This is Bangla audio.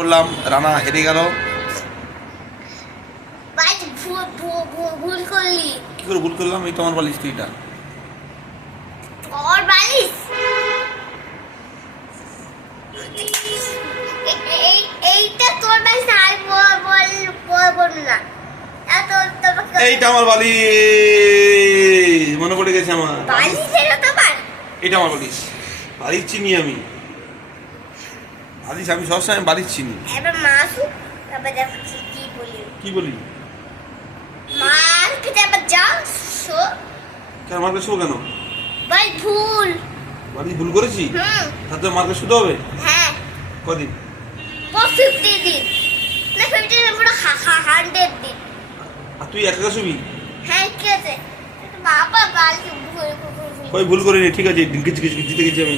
করলাম, রানা হেরে গেল। ভুল করলি। কি করে ভুল করলাম? এই তো আমার বালিশ, তুই এটা তোর বালিশ। এইটা তোর বালিশ না, আর বল না। এইটা আমার বালিশ, মনে পড়ে গেছে আমার বালিশ। এটা তোমার? এটা আমার বালিশ। বালিশ চিনি আমি, বালিশ আমি সবসময় বালিশ চিনি। এবার মাসু, তারপর দেখো কি বলি। কি বলি? মার খেতে আবার যাও শো। কেন মার্কে শুধু কেন? ভাই ভুল। বালিশ ভুল করেছি, তাতে মার্কে শুধু হবে? হ্যাঁ, কদিন? 50 দিন না, 50 দিন পুরো 100 দিন। আর তুই একা শুবি? হ্যাঁ, কি আছে বাবা বালিশ ভুল। ভুল করিনি, ঠিক আছে, জিতে গেছি আমি।